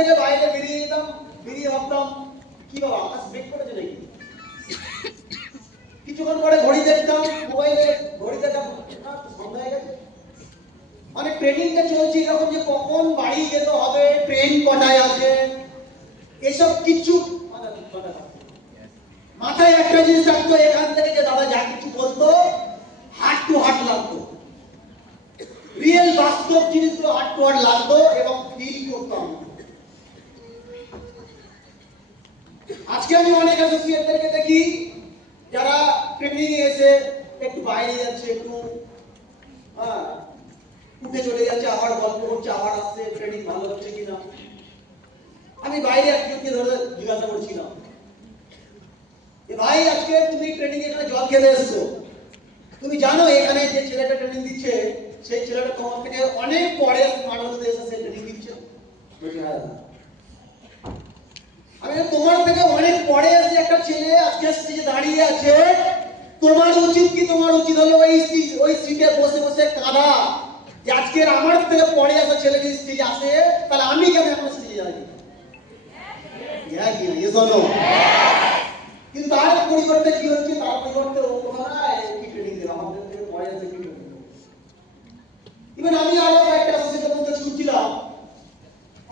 থেকে বাইরে বেরিয়ে যেতাম, বেরিয়ে ভাবতাম কি বাবা আকাশ ব্রেক করেছে নাকি। কিছুক্ষণ পরে ঘড়ি দেখতাম, মোবাইলে ঘড়ি দেখতাম সন্ধ্যা হয়ে গেছে। মানে ট্রেনিংটা চলছে এরকম যে কখন বাড়ি যেতে হবে, ট্রেন কটায় আছে, এসব কিছু মাথায় একটা জিনিস থাকতো, এখান থেকে যে দাদা যা কিছু বলতো হার্ট টু হার্ট লাগতো, রিয়েল বাস্তব জিনিসগুলো হার্ট টু হার্ট লাগতো এবং ফিল করতাম। আজকে আমি অনেক অ্যাসোসিয়েটদেরকে দেখি যারা ট্রেনিং এ এসে একটু বাইরে যাচ্ছে, একটু উঠে চলে যাচ্ছে, আবার গল্প করছে, আবার আসছে, ট্রেনিং ভালো হচ্ছে কিনা। আমি বাইরে একজনকে ধরে জিজ্ঞাসা করছিলাম, ভাই আজকে তুমি ট্রেনিং এখানে জল খেতে এসছো, তুমি জানো এখানে যে ছেলেটা ট্রেনিং দিচ্ছে সেই ছেলেটা তোমার থেকে অনেক পরে মানবতে এসে সে ট্রেনিং দিচ্ছে। আমি তোমার থেকে অনেক পরে এসে একটা ছেলে আজকে স্টেজে দাঁড়িয়ে আছে, তোমার উচিত কি, তোমার উচিত হলো ওই সিটে বসে বসে কাঁদা যে আজকে আমার থেকে পরে আসা ছেলে যদি স্টেজে আসে তাহলে আমি কেন এখন স্টেজে যাই। কিন্তু তার পরিবর্তে কি হচ্ছে, তার পরিবর্তে কি ট্রেনিং দেবে আমাদের থেকে পরে আসে কি ট্রেনিং দেবে। ইভেন আমি আরো একটা অ্যাসোসিয়েশনের মধ্যে শুনছিলাম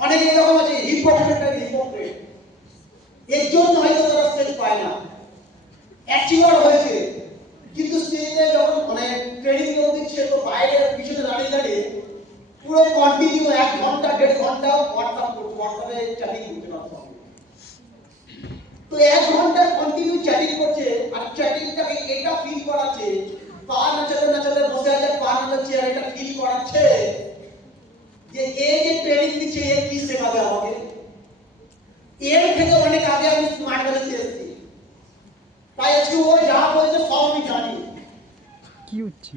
অনেকে এরকম আছে হিপোক্রেট, এর জন্য হয়তো তারা স্টেজ পায় না, অ্যাচিভার হয়েছে কিন্তু স্টেজে যখন মানে ট্রেনিং যখন দিচ্ছে তো বাইরে পিছনে দাঁড়িয়ে দাঁড়িয়ে পুরো কন্টিনিউ 1 ঘন্টা 1.5 ঘন্টা হোয়াটসঅ্যাপে চ্যাটিং করতে পারতো। তো 1 ঘন্টা কন্টিনিউ চ্যাটিং করছে আর চ্যাটিংটাকে এটা ফিল করাচ্ছে, পা নাচাতে নাচাতে বসে আছে, পা নাচাচ্ছে আর এটা ফিল করাচ্ছে যে এই যে ট্রেনিং দিচ্ছে এর কি শেখাবে আমাকে। এর থেকে অনেক আগে আমি স্মার্ট ভ্যালিতে এসেছি, তাই আজকে ও যা বলছে সব আমি জানি কি হচ্ছে।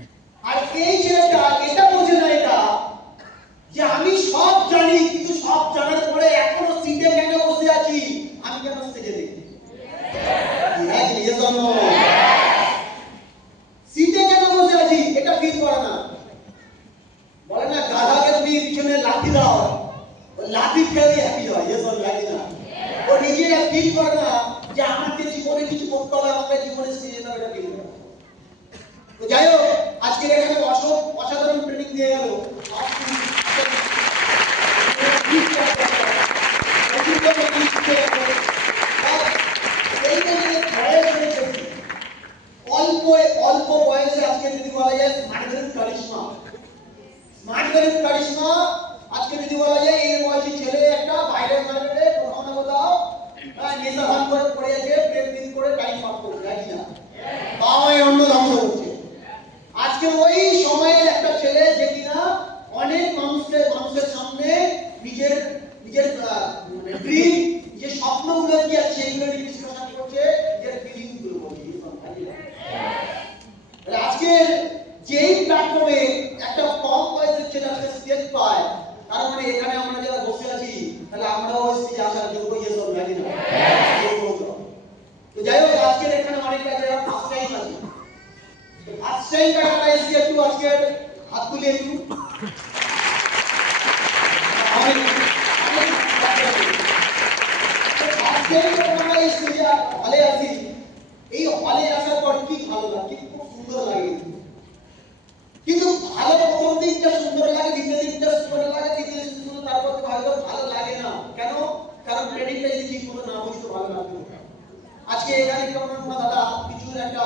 আর এই ছেলেটা এটা বোঝে না এটা যে আমি সব জানি, কিন্তু সব জানার পরে এখনো সিটে কেন বসে আছি, আমি কেন স্টেজে দেখি। সিটে কেন বসে আছি এটা ফিল করে না। বলে না গাধাকে তুমি পিছনে লাঠি দাও, লাঠি খেলে হ্যাপি হয়, ও নিজেরা ফিল করে না যে আমাকে জীবনে কিছু করতে হবে, আমাকে জীবনে স্টেজে যেতে হবে, এটা ফিল করে। তো যাই হোক আজকে এখানে অসাধারণ ট্রেনিং দিয়ে গেল। অল্প বয়সে আজকে যদি বলা যায় স্মার্ট ভ্যালির কারিশমা, আজকে যদি বলা যায় এই বয়সী ছেলে একটা বাইরের মার্কেটে কোথাও না কোথাও নেশা ভান করে পড়ে আছে, প্রেম দিন করে টাইম পাস করছে, জানি না বাবাই অন্য ধ্বংস করছে। আজকে ওই সময়ের একটা ছেলে যে কিনা অনেক মানুষের সামনে নিজের ড্রিম, যে স্বপ্নগুলো কি আছে সেগুলো নিয়ে ডিসকাশন করছে, নিজের ফিলিংস গুলো বলছে। আজকে যেই প্ল্যাটফর্মে একটা কম বয়সের ছেলে আজকে স্টেজ পায়, তার মানে এখানে আমরা যারা বসে আছি তাহলে আমরাও স্টেজে আসার যোগ্য, ইয়ে সব জানি না। তো যাই হোক আজকের এখানে অনেক কাজে ফার্স্ট টাইম আছে, ফার্স্ট টাইম কাটা এসে একটু আজকে হাত তুলে একটু হলে আসি, এই হলে আসার পর কি ভালো লাগে, খুব সুন্দর লাগে। কিন্তু ভালো প্রথম দিকটা সুন্দর লাগে, দ্বিতীয় দিকটা সুন্দর লাগে, তৃতীয় দিকটা সুন্দর, তারপর হয়তো ভালো লাগে না। কেন? কারণ ট্রেনিংটা যদি ঠিক মতো না বুঝতে ভালো লাগবে। আজকে এখানে কেমন দাদা কিছু একটা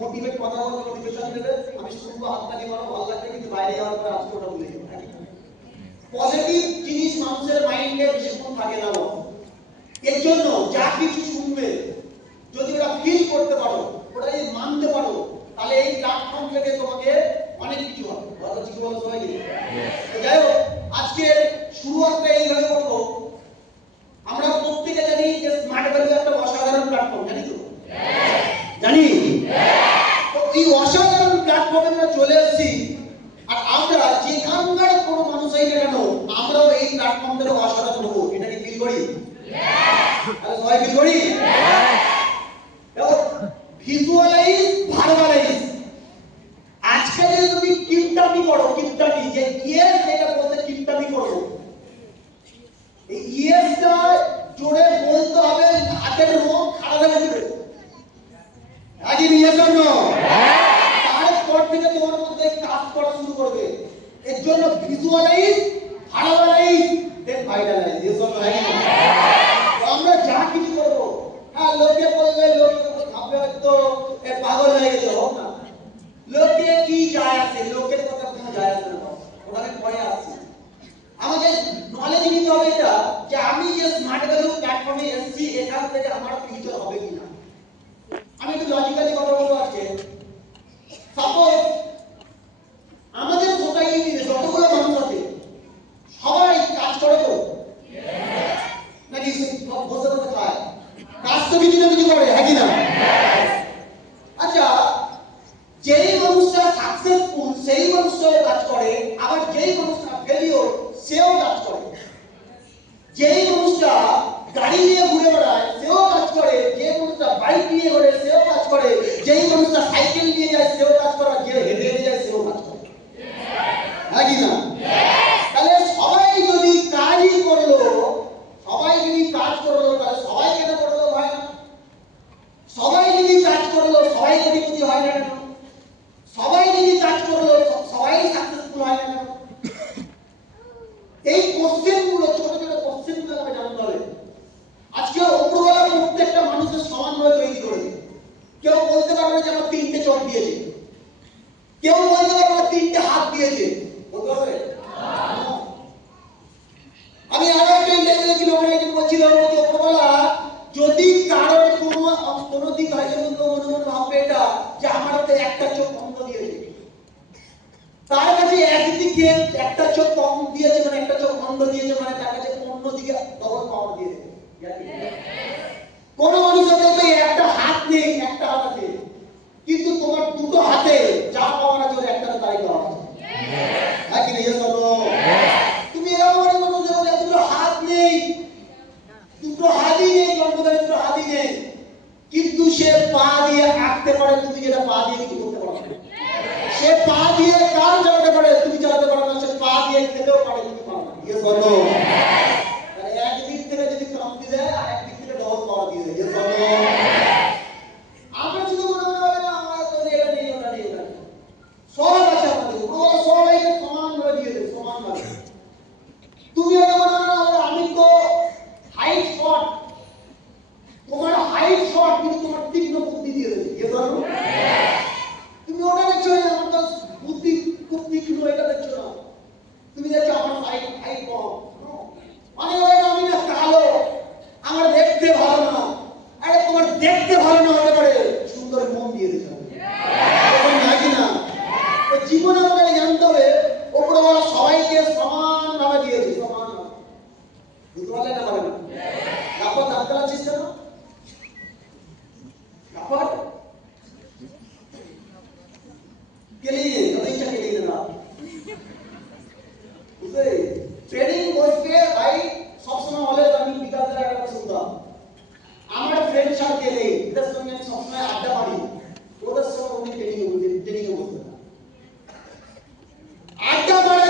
মোটিভেট কথা বলতে, মোটিভেশন দেবে, আমি শুনবো, হাতটা দিয়ে ভালো লাগবে, কিন্তু বাইরে যাওয়ার পর আজকে ওটা ভুলে যাবো। পজিটিভ জিনিস মানুষের মাইন্ডে বেশিক্ষণ থাকে না। এর জন্য যা কিছু শুনবে যদি ওরা ফিল করতে পারো, ওটা যদি মানতে পারো, তাহলে এই প্ল্যাটফর্ম থেকে তোমাকে অনেক কিছু হবে। ভালো কিছু বলো সবাই। যাই হোক আজকে শুরুয়াতটা এইভাবে করবো। আমরা প্রত্যেকে জানি যে স্মার্ট ভ্যালি একটা অসাধারণ প্ল্যাটফর্ম, জানি তো? জানি। তো এই অসাধারণ প্ল্যাটফর্মে আমরা চলে এসেছি, আর আমরা যেখানকার কোনো মানুষ হই না কেন আমরাও এই প্ল্যাটফর্ম থেকে অসাধারণ হবো, এটা কি ফিল করি? সবাই ফিল করি? ভিজুয়ালাইজ, ভার্বালাইজ। আজকে যদি তুমি কিপটামি করো, কিপটামি যে ইয়েস এটা বলতে কিপটামি করো, এই ইয়েসটা জোরে বলতে হবে, হাতের রোগ খাড়া হয়ে যাবে। আগে ইয়েস অর নো? তারপর থেকে তোমার মধ্যে কাজ করা শুরু করবে। এর জন্য visualize, verbalize, then vitalize. Yes or no? আমরা যা কিছু করব, হ্যাঁ লোকে বলবে, লোকে ভাববে হয়তো এ পাগল হয়ে গেছে, হোক না। লোকে কি যায় আসে, লোকের কথা কোনো যায় আসে না, ওটা আমি পরে আসছি। আমাদের নলেজ নিতে হবে এটা যে আমি যে স্মার্ট ভ্যালু প্ল্যাটফর্মে এসেছি, এখান থেকে আমার ফিউচার হবে কিনা। আমি একটু লজিক্যালি কথা বলবো আজকে। সাপোজ আমাদের সোসাইটিতে যতগুলো মানুষ আছে সবাই কাজ করে তো, নাকি বসে বসে খায়? কাজ তো কিছু না কিছু করে, হ্যাঁ কি না? আচ্ছা, যেই মানুষটা সাকসেসফুল সেই মানুষটাও কাজ করে, আবার যেই মানুষটা ফেলিওর সেও কাজ করে। যেই মানুষটা গাড়ি নিয়ে ঘুরে বেড়ায় সেও কাজ করে, যে মানুষটা বাইক নিয়ে ঘোরে সেও কাজ করে, যেই মানুষটা সাইকেল নিয়ে যায় সেও কাজ করে, যে হেঁটে হেঁটে যায় সেও কাজ করে, হ্যাঁ কি না? তাহলে সবাই যদি কাজই করলো, সবাই যদি কাজ করলো, তাহলে সবাই কেন করলো হয় না? সবাই যদি কাজ করলো সবাই কোটিপতি হয় না কেন? সবাই যদি কাজ করলো সবাই সাকসেসফুল হয় না কেন? এই কোশ্চেনগুলো, ছোট ছোট কোশ্চেনগুলো আমাকে জানতে হবে। আজকে উপরওয়ালা প্রত্যেকটা মানুষের সমানভাবে তৈরি করেছে। কেউ বলতে পারবে যে আমার 3টে চোখ দিয়েছে, কেউ বলতে পারবে আমার 3টে হাত দিয়েছে, বলতে পারবে? আমি আরো একটা ইন্টারভিউ ছিল, ওখানে একজন বলছিল যে উপরওয়ালা যদি কারোর কোনো দিক হয়, যেমন কেউ মনে মনে ভাববে এটা যে আমার তো একটা চোখ বন্ধ দিয়েছে, তার কাছে একদিকে একটা চোখ কম দিয়েছে মানে একটা চোখ বন্ধ দিয়েছে মানে তার কাছে অন্যদিকে ডবল পাওয়ার দিয়ে দেবে। কোন মানুষের দেখবে একটা হাত নেই, একটা হাত আছে, কিন্তু তোমার দুটো হাতে যা পাওয়ার আছে ওর একটা তাই পাওয়া আছে, হ্যাঁ কি না? তুমি এরকম অনেক মানুষ দেখো যে দুটো হাত নেই, দুটো হাতই নেই, জন্মদানে দুটো হাতই নেই, কিন্তু সে পা দিয়ে আঁকতে পারে, তুমি যেটা পা দিয়ে কিছু করতে পারো না। সে পা দিয়ে কার চালাতে পারে, তুমি চালাতে পারো না। সে পা দিয়ে খেতেও পারে, তুমি পারো না। Yes or no? তাহলে একদিক থেকে যদি ক্রান্তি দেয় আর একদিক থেকে ডবল পাওয়ার দিয়ে দেয়। Yes or no? আমরা শুধু মনে মনে ভাবে না আমার তো এটা নেই, ওটা নেই, ওটা নেই। সব আছে আমাদের, পুরো সবাইকে সমানভাবে দিয়ে দেয়, সমানভাবে। তুমি এটা মনে মনে ভাবে আমি তো হাইট শর্ট, তোমার হাইট শর্ট কিন্তু তোমার তীক্ষ্ণ বুদ্ধি দিয়ে দেবে। Yes or no? তুমি ওটা দেখছো না, আমার তো বুদ্ধি খুব তীক্ষ্ণ, এটা দেখছো না। তুমি দেখছো আমার হাইট কম, মানে ওই আমি না কালো, আমার দেখতে ভালো না। আরে তোমার দেখতে ভালো না হতে পারে, সুন্দর মন দিয়ে দিতে হবে, নাকি না? তো জীবনে আমাদের জানতে হবে উপরওয়ালা সবাইকে সমানভাবে দিয়েছে, সমানভাবে। বুঝতে পারলে না? পারে না? তারপর দাঁত চালাচ্ছিস কেন? তারপর के लिए हमेशा के लिए देना, उसे ट्रेनिंग कोर्स के भाई सब समय वाले আমি বিকাশের একটা শুনতাম। আমার ফ্রেন্ড সার্কেলে এদের সঙ্গে সবসময় আড্ডা মারি, ওদের সঙ্গে উনি ট্রেনিং বলতেন না। আড্ডা মারা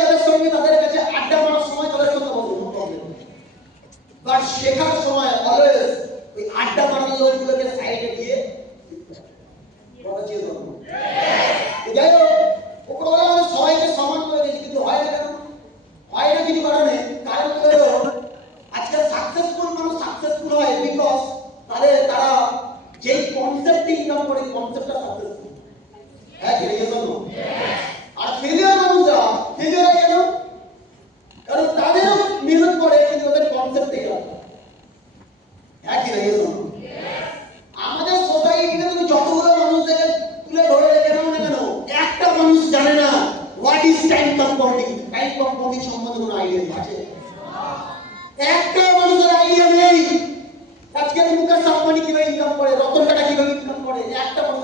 যাদের সঙ্গে তাদের কাছে আড্ডা মারার সময় তাদের সঙ্গে বলতে কোনো প্রবলেম নেই, বাট শেখার সময় অলওয়েজ ওই আড্ডা মারার লোকগুলোকে সাইডে দিয়ে কথা চেয়ে ধরো। যাই হোক, উপরওয়ালা আমাদের সবাইকে সমান করে দিয়েছে, কিন্তু হয় না কেন? হয় না কিছু কারণে। কারণ হলো আজকে সাকসেসফুল মানুষ সাকসেসফুল হয় বিকজ তারা যেই কনসেপ্ট ইনকাম করে কনসেপ্টটা সাকসেসফুল, হ্যাঁ কি না? আর ফেলিয়ার মানুষরা ফেলিয়ার হয় কেন? কারণ তাদেরও মেহনত করে কিন্তু তাদের কনসেপ্টই আলাদা, হ্যাঁ কি না? আমাদের সোসাইটিতে তুমি যতগুলো মানুষ দেখে তুলে ধরে রেখে নাও না কেন, একটা মানুষ জানে না what is time compounding. Time compounding সম্বন্ধে কোনো আইডিয়া আছে? একটা মানুষের আইডিয়া নেই। আজকে মুকেশ আম্বানি কিভাবে ইনকাম করে, রতন টাটা কিভাবে ইনকাম করে, একটা মানুষ